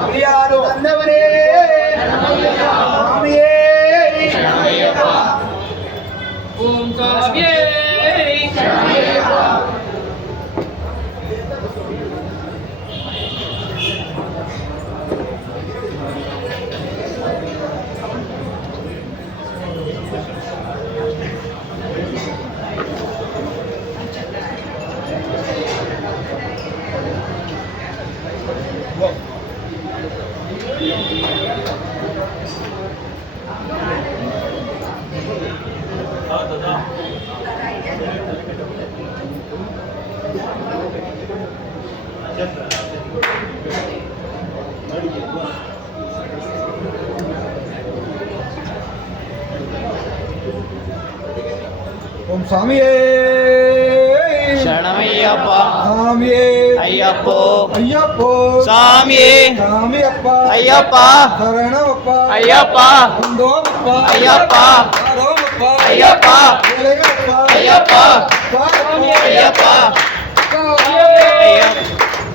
புலியாரு தந்தவரே சாமியே ஓம் சாமியே ஓம் சாமியே சரணமையப்பா சாமியே ஐயப்போ ஐயப்போ சாமியே சாமியப்பா ஐயப்பா சரணமப்பா ஐயப்பா குந்தோமப்பா ஐயப்பா ஆரோமப்பா ஐயப்பா இளையப்பா ஐயப்பா சாமியே ஐயப்பா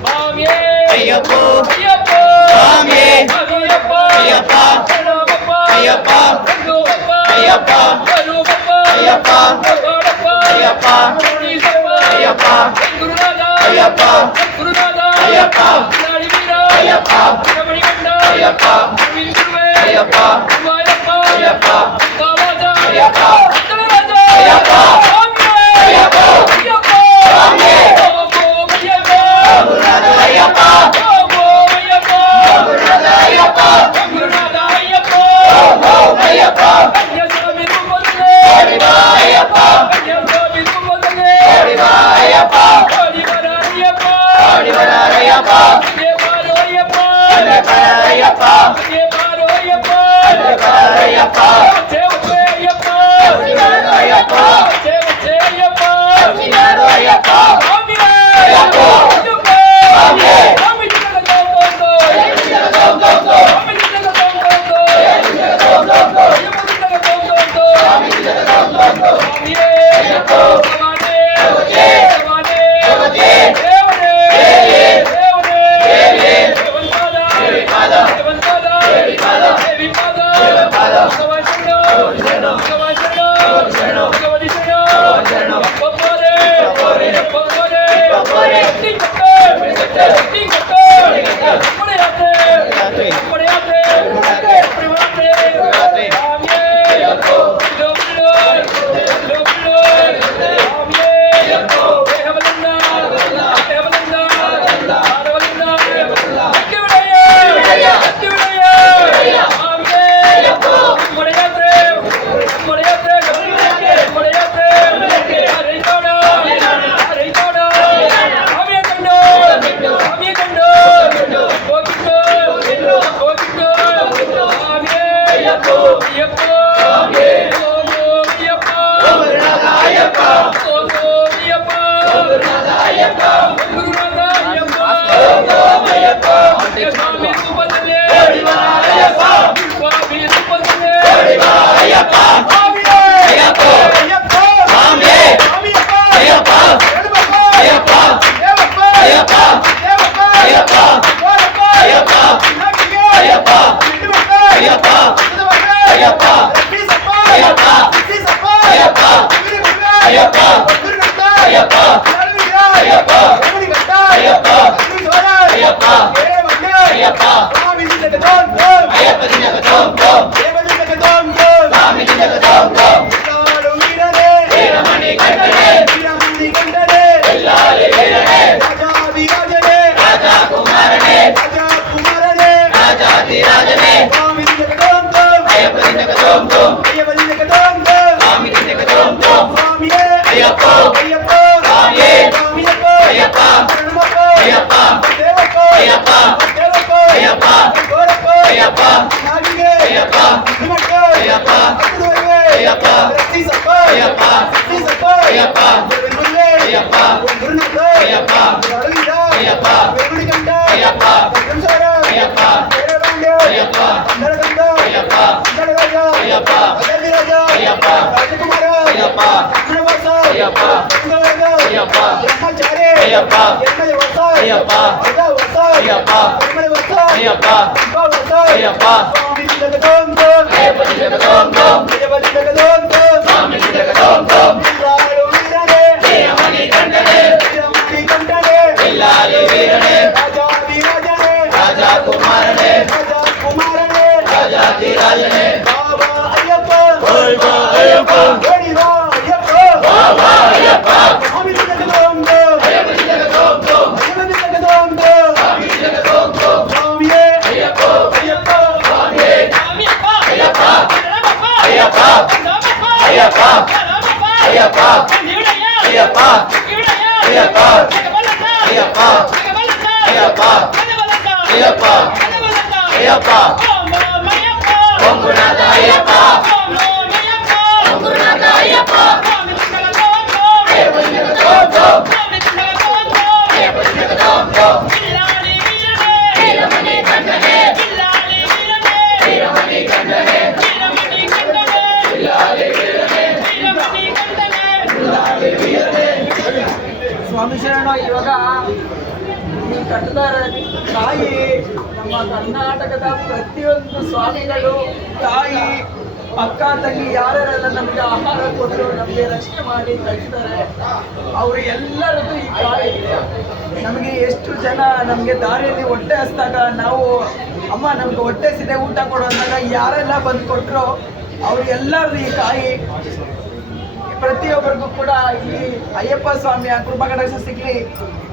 சாமியே ஐயப்போ ஐயப்போ சாமியே ஐயப்பா ஐயப்பா சரணமப்பா ஐயப்பா குந்தோமப்பா ஐயப்பா அருமப்பா ஐயப்பா பகவடப்பா ஐயப்பா முனீசப்பா ஐயப்பா குருநாதா ஐயப்பா குருநாதா ஐயப்பா நாடி வீரா ஐயப்பா ரமணி கண்டா ஐயப்பா கோவில் குருவே ஐயப்பா குமாரப்பா ஐயப்பா காவாஜா ஐயப்பா உத்தரராஜா ஐயப்பா சாமியே ஐயப்பா ஐயப்பா சாமியே ஓம் ஓம் ஐயப்பா குருநாத ஐயப்பா ஓம் ஓம் ஐயப்பா குருநாத ஐயப்பா குருநாதா ஐயப்பா ஓம் ஐயப்பா கன்னியாசாமி கும்பலே ஓடிவா ஐயப்பா கன்னியாசாமி கும்பலே ஓடிவா ஐயப்பா ஓடிவரா ஐயப்பா ஓடிவரா ஐயப்பா இங்கே பாரு ஐயப்பா ஐயப்பா இங்கே பாரு ஐயப்பா ஐயப்பா சேவச்சே ஐயப்பா ஐயப்பா சேவச்சே ஐயப்பா ஐயப்பா சாமியே ஐயப்பா ஐயப்பா சாமியே சாமி ஜனக தோந்தோ சாமி ஜனக தோந்தோ சாமி ஜனக தோந்தோ சாமியே சமானே சமானே தேவனே தேவனே தேவன்பாதா தேவன்பாதா தேவிபாதா சமாசனோ சமாசனோ சமாதி சனோ பப்போரே பப்போரே டிங்கட்டே டிங்கட்டே படையாதே படையாதே படையாதே சாமியே லோபிலோய் லோபிலோய் சாமியே தேவலந்தா தேவலந்தா ஆரவலந்தா அக்கிவிடையே அக்கிவிடையே சாமியே படையாதே படையாதே படையாதே அரைதோடா அரைதோடா சாமியே கண்டோ சாமியே கண்டோ கோகிட்டோ கோகிட்டோ சாமியே ஐயப்போ சாமியே ஓம் ஓம் ஐயப்பா குருநாத ஐயப்பா ஓம் ஓம் ஐயப்பா குருநாத ஐயப்பா குருநாதா ஐயப்பா ஓம் ஐயப்பா சாமி சுபதலே ஓடிவா ஐயப்பா சாமி சுபதலே ஓடிவா ஐயப்பா சாமியே ஐயப்போ ஐயப்பா சாமியே சாமியப்பா ஐயப்பா தேவப்பா ஐயப்பா தேவப்பா ஐயப்பா தேவப்பா ஐயப்பா கோரப்பா ஐயப்பா நாட்டிகே ஐயப்பா சிட்டுவப்பா ஐயப்பா சிட்டுவப்பா ஐயப்பா சீசப்பா ஐயப்பா சீசப்பா ஐயப்பா குருகுருடா ஐயப்பா குருகுருடா ஐயப்பா நடுவிடா ஐயப்பா குருகுருடா ஐயப்பா குருகுருடா ஐயப்பா தேவண்ணா ஐயப்பா சாமி ஜெகதோன் ஐயப்ப தினகதோம் தோம் தேவன் ஜெகதோன் சாமி தினகதோம் தோம் நாடு வீரனே வீரமணி கண்டனே வீரமணி கண்டனே எல்லாரி வீரனே ராஜாதிராஜனே ராஜா குமாரனே ராஜா குமாரனே ராஜாதிராஜனே சாமி ஜெகதோன் ஐயப்ப தினகதோம் தோம் தேவன் ஜெகதோன் சாமி தினகதோம் தோம் சாமியே ஐயப்போ ஐயப்பா சாமியே சாமியப்பா ஐயப்பா சரணமப்பா ஐயப்பா தேவப்பா ஐயப்பா தேவப்பா ஐயப்பா கோரப்பா ஐயப்பா நாடிகே ஐயப்பா நிமட்டா ஐயப்பா அக்குதுவே ஐயப்பா சீசப்பா ஐயப்பா சீசப்பா ஐயப்பா தேவனுள்ளே ஐயப்பா குருநாதா ஐயப்பா நடுவிடா ஐயப்பா வெகுடி கண்டா ஐயப்பா சம்சாரா ஐயப்பா தேவவாங்க ஐயப்பா ಅಯ್ಯಪ್ಪ ಅಯ್ಯಪ್ಪ ಅಯ್ಯಪ್ಪ ಸ್ವಾಮಿ ಜಗದೋಂ ದೋಂ ಅಯ್ಯಪ್ಪ ಜಗದೋಂ ದೋಂ ಅಯ್ಯಪ್ಪ ಜಗದೋಂ ದೋಂ ಸ್ವಾಮಿ ಜಗದೋಂ ದೋಂ ಬಿಲ್ಲಾಳು ವೀರನೇ ವೀರಮಣಿ ಕಂಠನೆ ವೀರಮಣಿ ಕಂಠನೇ ಬಿಲ್ಲಾಲಿ ವೀರನೇ ರಾಜಾಧಿರಾಜನೇ ರಾಜಕುಮಾರನೇ ರಾಜಕುಮಾರನೇ ರಾಜಾಧಿರಾಜನೇ ಬಾಬಾ ಅಯ್ಯಪ್ಪ ಓಯ್ ಬಾ ಅಯ್ಯಪ್ಪ ಓಡಿ ಬಾ ಅಯ್ಯಪ್ಪ ಬಾಬಾ ಅಯ್ಯಪ್ಪ ಸ್ವಾಮಿ ಜಗದೋಂ ದೋಂ ಅಯ್ಯಪ್ಪ ಜಗದೋಂ ದೋಂ ಅಯ್ಯಪ್ಪ ಜಗದೋಂ ದೋಂ ಸ್ವಾಮಿ ಜಗದೋಂ ದೋಂ ಸ್ವಾಮಿಯೇ ಅಯ್ಯಪ್ಪ ಅಯ್ಯಪ್ಪ ಸ್ವಾಮಿಯೇ ಅಯ್ಯಪ್ಪ ಅಯ್ಯಪ್ಪ ಅಯ್ಯಪ್ಪ ಅಯ್ಯಪ್ಪ ಅಯ್ಯಪ್ಪ ಅಯ್ಯಪ್ಪ ಅಯ್ಯಪ್ಪ ಅಯ್ಯಪ್ಪ ಅಯ್ಯಪ್ಪ ಅಯ್ಯಪ್ಪ ಓಂಗುಣಾಥ ಅಯ್ಯಪ್ಪ ಓಂಗುಣಾಥ ಅಯ್ಯಪ್ಪ ಅಯ್ಯಪ್ಪ ಜಗದೋಂ ದೋಂ ಅಯ್ಯಪ್ಪ ಜಗದೋಂ ದೋಂ ವೀರಮಣಿ ಕಂಠನೆ ವೀರಮಣಿ ಕಂಠನೆ ಬಿಲ್ಲಾಲಿ ವೀರನೇ ಬಿಲ್ಲಾಲಿ ವೀರನೇ ಸ್ವಾಮಿ ಶರಣ. ಇವಾಗ ಈ ಕಟ್ಟದ ತಾಯಿ ನಮ್ಮ ಕರ್ನಾಟಕದ ಪ್ರತಿಯೊಂದು ಸ್ವಾಮಿಗಳು ತಾಯಿ ಅಕ್ಕ ತಂಗಿ ಯಾರ್ಯಾರೆಲ್ಲ ನಮಗೆ ಆಹಾರ ಕೊಟ್ಟರು ನಮಗೆ ರಕ್ಷಣೆ ಮಾಡಿ ಕಳಿಸಿದ್ದಾರೆ ಅವರು ಎಲ್ಲರದ್ದು ಈ ತಾಯಿ ನಮಗೆ ಎಷ್ಟು ಜನ ನಮಗೆ ದಾರಿಯಲ್ಲಿ ಹೊಟ್ಟೆ ಹಸ್ದಾಗ ನಾವು ಅಮ್ಮ ನಮ್ಗೆ ಹೊಟ್ಟೆ ಸಿದೆ ಊಟ ಕೊಡು ಅಂದಾಗ ಯಾರೆಲ್ಲ ಬಂದು ಕೊಟ್ಟರು ಅವ್ರು ಎಲ್ಲರದ್ದು ಈ ತಾಯಿ ಪ್ರತಿಯೊಬ್ಬರಿಗೂ ಕೂಡ ಈ ಅಯ್ಯಪ್ಪ ಸ್ವಾಮಿಯ ಕೃಪಾ ಕಟಾಕ್ಷ ಸಿಗಲಿ.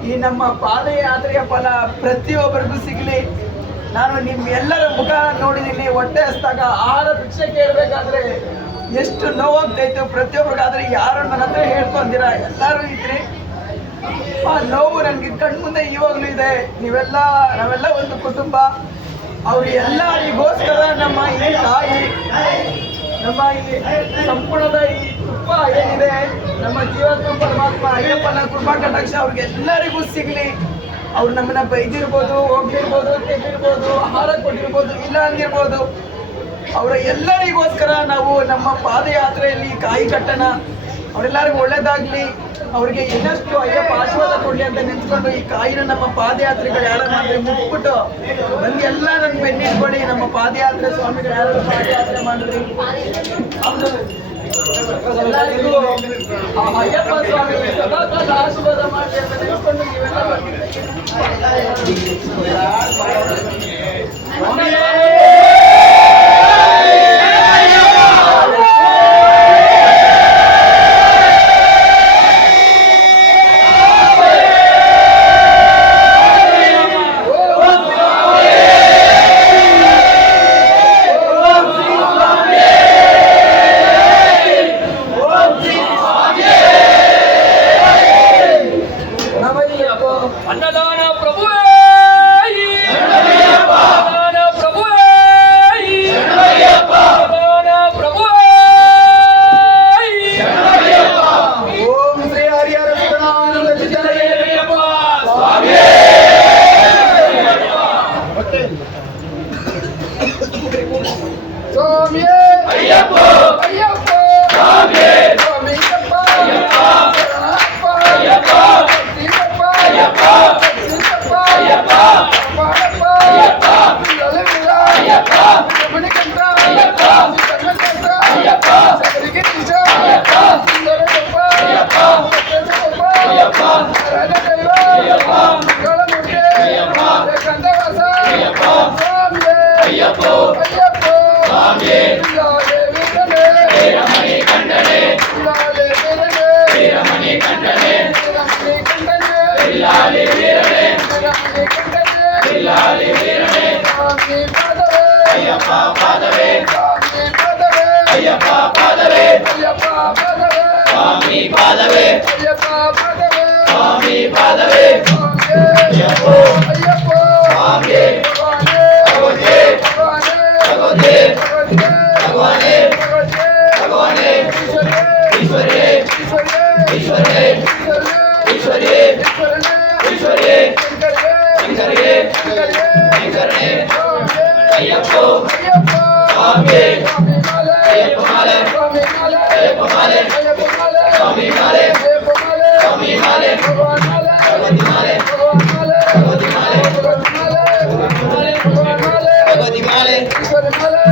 ಈ ನಮ್ಮ ಪಾದಯಾತ್ರೆಯ ಫಲ ಪ್ರತಿಯೊಬ್ಬರಿಗೂ ಸಿಗಲಿ. ನಾನು ನಿಮ್ಮೆಲ್ಲರ ಮುಖ ನೋಡಿದ್ದೀನಿ. ಹೊಟ್ಟೆ ಹಸ್ದಾಗ ಆಹಾರ ಭಿಕ್ಷೆ ಕೇಳಬೇಕಾದ್ರೆ ಎಷ್ಟು ನೋವಾಗ್ತಾಯಿತ್ತು ಪ್ರತಿಯೊಬ್ಬರಿಗಾದ್ರೆ. ಯಾರು ನನ್ನ ಹತ್ರ ಹೇಳ್ಕೊಂತೀರ, ಎಲ್ಲರೂ ಇದ್ರಿ. ಆ ನೋವು ನನಗೆ ಕಣ್ಮುಂದೆ ಇವಾಗಲೂ ಇದೆ. ನಾವೆಲ್ಲ ಒಂದು ಕುಟುಂಬ. ಅವ್ರು ಎಲ್ಲರಿಗೋಸ್ಕರ ನಮ್ಮ ಈ ತಾಯಿ, ನಮ್ಮ ಈ ಸಂಪೂರ್ಣದ ಈ ತುಪ್ಪ ಏನಿದೆ, ನಮ್ಮ ಜೀವಾತ್ಮ ಪರಮಾತ್ಮ ಅಯ್ಯಪ್ಪನ ಕೃಪಾ ಕಟಾಕ್ಷ ಅವ್ರಿಗೆಲ್ಲರಿಗೂ ಸಿಗಲಿ. ಅವ್ರು ನಮ್ಮನ್ನ ಬೈದಿರ್ಬೋದು, ಹೋಗಿರ್ಬೋದು, ತೆಗಿರ್ಬೋದು, ಆಹಾರ ಕೊಟ್ಟಿರ್ಬೋದು, ಇಲ್ಲ ಅಂದಿರ್ಬೋದು. ಅವರ ಎಲ್ಲರಿಗೋಸ್ಕರ ನಾವು ನಮ್ಮ ಪಾದಯಾತ್ರೆಯಲ್ಲಿ ಕಾಯಿ ಕಟ್ಟೋಣ. ಅವರೆಲ್ಲರಿಗೂ ಒಳ್ಳೇದಾಗ್ಲಿ, ಅವ್ರಿಗೆ ಇನ್ನಷ್ಟು ಅಯ್ಯಪ್ಪ ಆಶೀರ್ವಾದ ಕೊಡ್ಲಿ ಅಂತ ನಿಂತ್ಕೊಂಡು ಈ ಕಾಯಿನ ನಮ್ಮ ಪಾದಯಾತ್ರೆಗಳು ಯಾರು ಮಾಡಿದ್ರೆ ಮುಟ್ಬಿಟ್ಟು ಬಂದು ಎಲ್ಲ ನನ್ನ ಬೆನ್ನಿಟ್ಕೊಳ್ಳಿ. ನಮ್ಮ ಪಾದಯಾತ್ರೆ ಸ್ವಾಮಿಗಳು ಯಾರು ಪಾದಯಾತ್ರೆ ಮಾಡಿದ್ರಿ ಎಲ್ಲರಿಗೂ ಆ ಅಯ್ಯಪ್ಪ ಸ್ವಾಮಿ ಸದಾಕಾಲ ಆಶೀರ್ವಾದ ಮಾಡಿ ಅಂತ ನಿಂತ್ಕೊಂಡು ನೀವೆಲ್ಲ ಅನ್ನದಾನ ಪ್ರಭುವೇ, ಅನ್ನದಾನ ಪ್ರಭುವೇ, ಅನ್ನದಾನ ಪ್ರಭುವೇ. ಓಂ ಶ್ರೀ ಹರಿಹರ ಸುತನಾನಂದ ಚಿತ್ತಯ್ಯಪ್ಪ ಸ್ವಾಮಿಯೇ. ಸ್ವಾಮಿಯೇ ಅಯ್ಯಪ್ಪ ಅಯ್ಯಪ್ಪ ಸ್ವಾಮಿಯೇ. ಸ್ವಾಮಿಯಪ್ಪ ಅಯ್ಯಪ್ಪ ಶರಣಪ್ಪ ಅಯ್ಯಪ್ಪ ಭಕ್ತಿಯಪ್ಪ ಅಯ್ಯಪ್ಪ ಭಕ್ತಿಯಪ್ಪ ಅಯ್ಯಪ್ಪ ಅಪ್ಪಪ್ಪ ಅಯ್ಯಪ್ಪ ಲಲಿತ ಅಯ್ಯಪ್ಪ ಮಣಿಕಂಠ ಅಯ್ಯಪ್ಪ ಕರ್ಣಕಂಠ ಅಯ್ಯಪ್ಪ ಸರಿಗಿರೀಶ ಅಯ್ಯಪ್ಪ ಸುಂದರಪ್ಪ ಅಯ್ಯಪ್ಪ ಸತ್ಯಪ್ಪ ಅಯ್ಯಪ್ಪ ರಾಜದೈವ ಅಯ್ಯಪ್ಪ ಮಂಗಳಮೂರ್ತಿ ಅಯ್ಯಪ್ಪ ಕಂದವಾಸ ಅಯ್ಯಪ್ಪ ಸ್ವಾಮಿಯೇ ಅಯ್ಯಪ್ಪ ಅಯ್ಯಪ್ಪ ಸ್ವಾಮಿಯೇ. ಬಿಲ್ಲಾಲೆ ವೀರನೇ ವೀರಮಣಿ ಕಂಠನೆ ಬಿಲ್ಲಾಲೆ ವೀರನೇ ವೀರಮಣಿ ಕಂಠನೆ ವೀರಮಣಿ ಕಂಠನೇ ಬಿಲ್ಲಾಲಿ ವೀರನೇ ವೀರಮಣಿ ಕಂಠನೇ ಬಿಲ್ಲಾಲಿ ವೀರನೇ. ಸ್ವಾಮಿ ಪಾದವೇ ಅಯ್ಯಪ್ಪ ಪಾದವೇ ಸ್ವಾಮಿ ಪಾದವೇ ಅಯ್ಯಪ್ಪ ಪಾದವೇ ಅಯ್ಯಪ್ಪ ಪಾದವೇ ಸ್ವಾಮಿ ಪಾದವೇ ಅಯ್ಯಪ್ಪ ಪಾದವೇ ಸ್ವಾಮಿ ಪಾದವೇ. ಸ್ವಾಮಿಯೇ ಅಯ್ಯಪ್ಪ ಅಯ್ಯಪ್ಪ ಸ್ವಾಮಿಯೇ. ಭಗವಾನೇ ಭಗವತೆ ಭಗವಾನೇ ಭಗವತೆ ಭಗವತೆ ಭಗವಾನೇ ಭಗವತೆ ಭಗವಾನೇ ಈಶ್ವರೇ ಈಶ್ವರೇ ಈಶ್ವರೇ ಈಶ್ವರೇ ಈಶ್ವರನೇ ಈಶ್ವರೇ ಶಂಕರೇ ಶಂಕರೇ ಶಂಕರನೇ ಅಯ್ಯಪ್ಪ ಅಯ್ಯಪ್ಪ ಸ್ವಾಮಿಯೇ. ಸ್ವಾಮಿ ಮಾಲೆ ಅಯ್ಯಪ್ಪ ಮಾಲೆ ಸ್ವಾಮಿ ಮಾಲೆ ಅಯ್ಯಪ್ಪ ಮಾಲೆ ಅಯ್ಯಪ್ಪ ಮಾಲೆ ಸ್ವಾಮಿ ಮಾಲೆ ಅಯ್ಯಪ್ಪ ಮಾಲೆ ಸ್ವಾಮಿ ಮಾಲೆ ಭಗವಾನ್ ಮಾಲೆ ಭಗವತಿ ಮಾಲೆ ಭಗವಾನ್ ಮಾಲೆ ಭಗವತಿ ಮಾಲೆ ಭಗವತಿ ಮಾಲೆ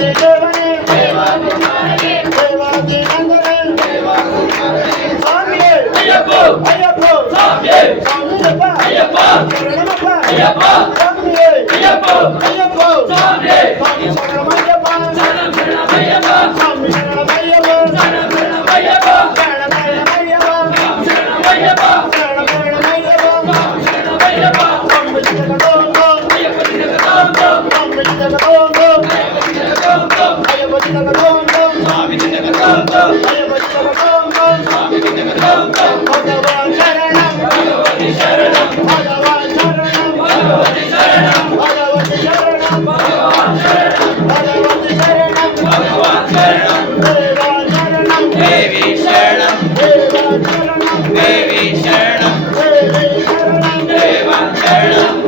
தேவாதி தேவனே தேவாதி நந்தனே சாமியே ஐயப்போ ஐயப்போ சாமியே சாமியப்பா ஐயப்பா சரணமப்பா ஐயப்பா சாமியே ஐயப்போ ஐயப்போ சாமியே சாமி சரணமய்யப்பா சரணமய்யப்பா சாமி சரணமய்யப்பா சரணமய்யப்பா சரணமய்யப்பா சரணமய்யப்பா சரணமய்யப்பா சரணமய்யப்பா சாமி சரணமய்யப்பா ஐயப்பா சரணமய்யப்பா சாமி சரணமய்யப்பா ஐயப்பா சரணமய்யப்பா சாமி சரணமய்யப்பா ஐயப்பா சரணமய்யப்பா சாமி சரணமய்யப்பா பகவான் சரணம் பகவதி சரணம் பகவான் சரணம் பகவதி சரணம் பகவதி சரணம் பகவான் சரணம் பகவதி சரணம் பகவான் சரணம் தேவான் சரணம் தேவி சரணம் தேவான் சரணம் தேவி சரணம் தேவி சரணம் தேவான் சரணம்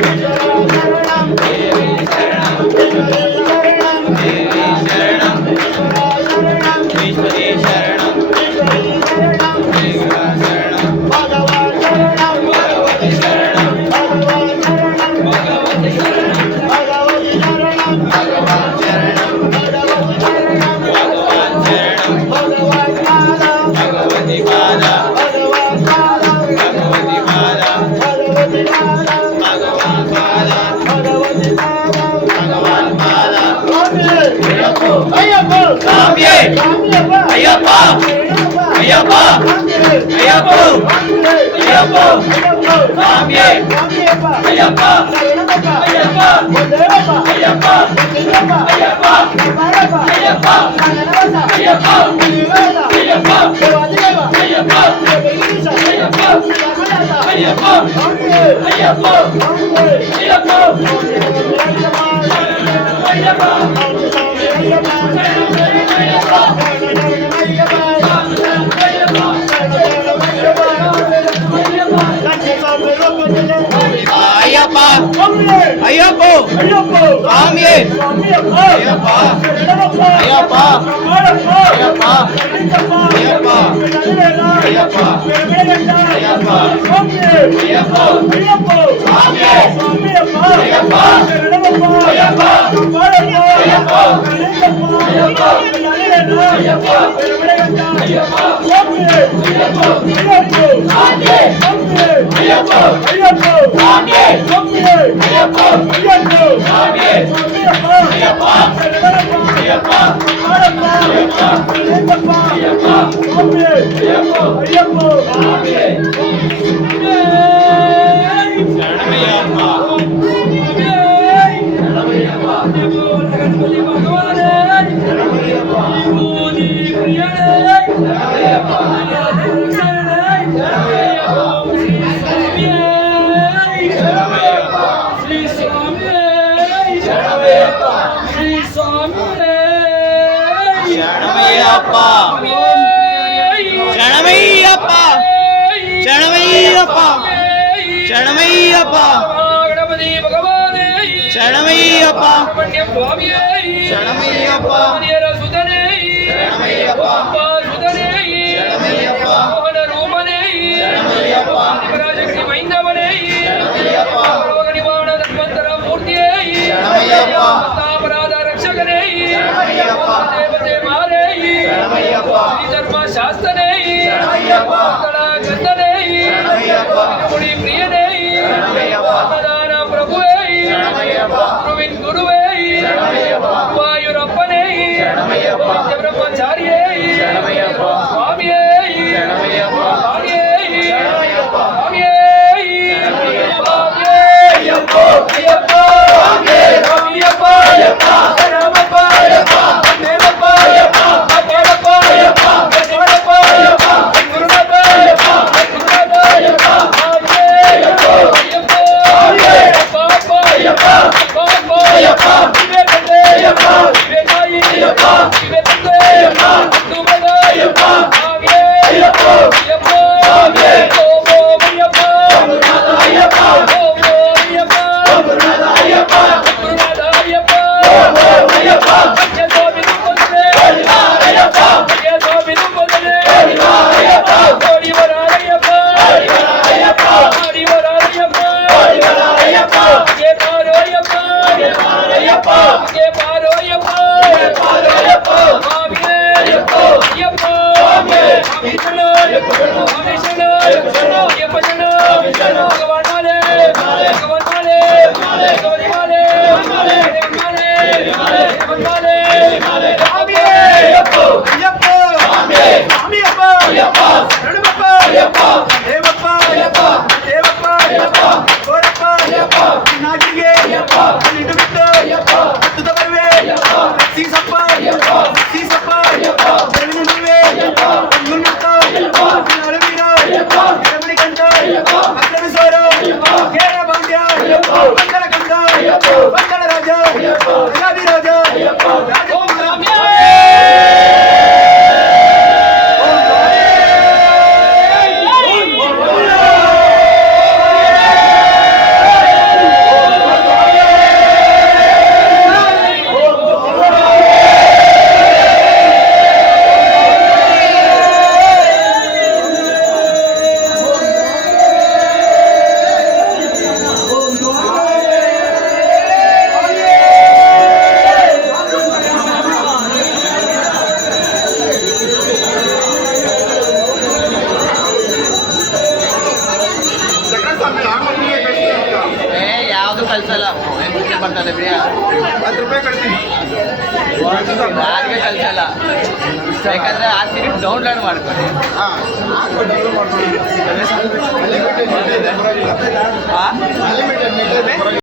சரணம் தேவி சரணம் சரணம் தேவி சரணம் சரணம் ஈஸ்வரி சரணம் ஈஸ்வரி சரணம் தேவான் சரணம் பகவான் சரணம் பகவதி சரணம் பகவான் சரணம் பகவதி சரணம் பகவதி சரணம் பகவான் சரணம் பகவதி சரணம் பகவான் சரணம் பகவான் பாதா பகவதி பாதா பகவான் பாதா பகவதி பாதா பகவதி பாதா பகவான் பாதா பகவதி பாதா பகவான் பாதா சாமியே ஐயப்போ ஐயப்பா ஐயப்போ ஐயப்போ சாமியே ஐயப்பா ஐயப்பா ஐயப்பா ஐயப்பா ஐயப்பா ஐயப்பா ஐயப்பா ஐயப்பா ஐயப்பா ஐயப்பா ஐயப்பா ஐயப்பா ஐயப்போ சாமியே ஐயப்பா ஐயப்பா ஐயப்பா ஐயப்பா ஐயப்பா ஐயப்பா ஐயப்பா ஐயப்போ சாமியே ஐயப்பா ஐயப்பா ஐயப்பா ஐயப்பா சரணமையப்பா கணபதி பகவானே சரணமையப்பா சரணமையப்பா சுதனே சரணமையப்பா சுதனே சரணமையப்பா ரூபனே சரணமையப்பா பராசக்தி மைந்தவனே சரணமையப்பா ரோகனிவாண தன்வந்தர மூர்த்தியே சரணமையப்பா அபராத ரட்சகனே சரணமையப்பா தேவதே மாரே சரணமையப்பா தர்ம சாஸ்திரே சரணமையப்பா கந்தனே சரணமையப்பா முடி பிரியனே சரணமையப்பா பிரதான பிரபுவே சரணமையப்பா குருவின் குருவே சரணமையப்பா வாயுரப்பனே சரணமையப்பா பிரம்மச்சாரியே ಬಂಧನ ಕಂದ ಬಂಧನ ರಾಜ ರಾಜ ಓಂ ಸ್ವಾಮಿಯೇ ಯಾವುದು ಕಳ್ಸಲ್ಲ ಬರ್ತದೆ ಬಿಡಿ 10 ರೂಪಾಯಿ ಕಳ್ಸಿ ಯಾರಿಗೆ ಕಳ್ಸಲ್ಲ ಬೇಕಾದ್ರೆ ಆ ಟಿಕೆಟ್ ಡೌನ್ಲೋಡ್ ಮಾಡ್ಕೊಳ್ಳಿ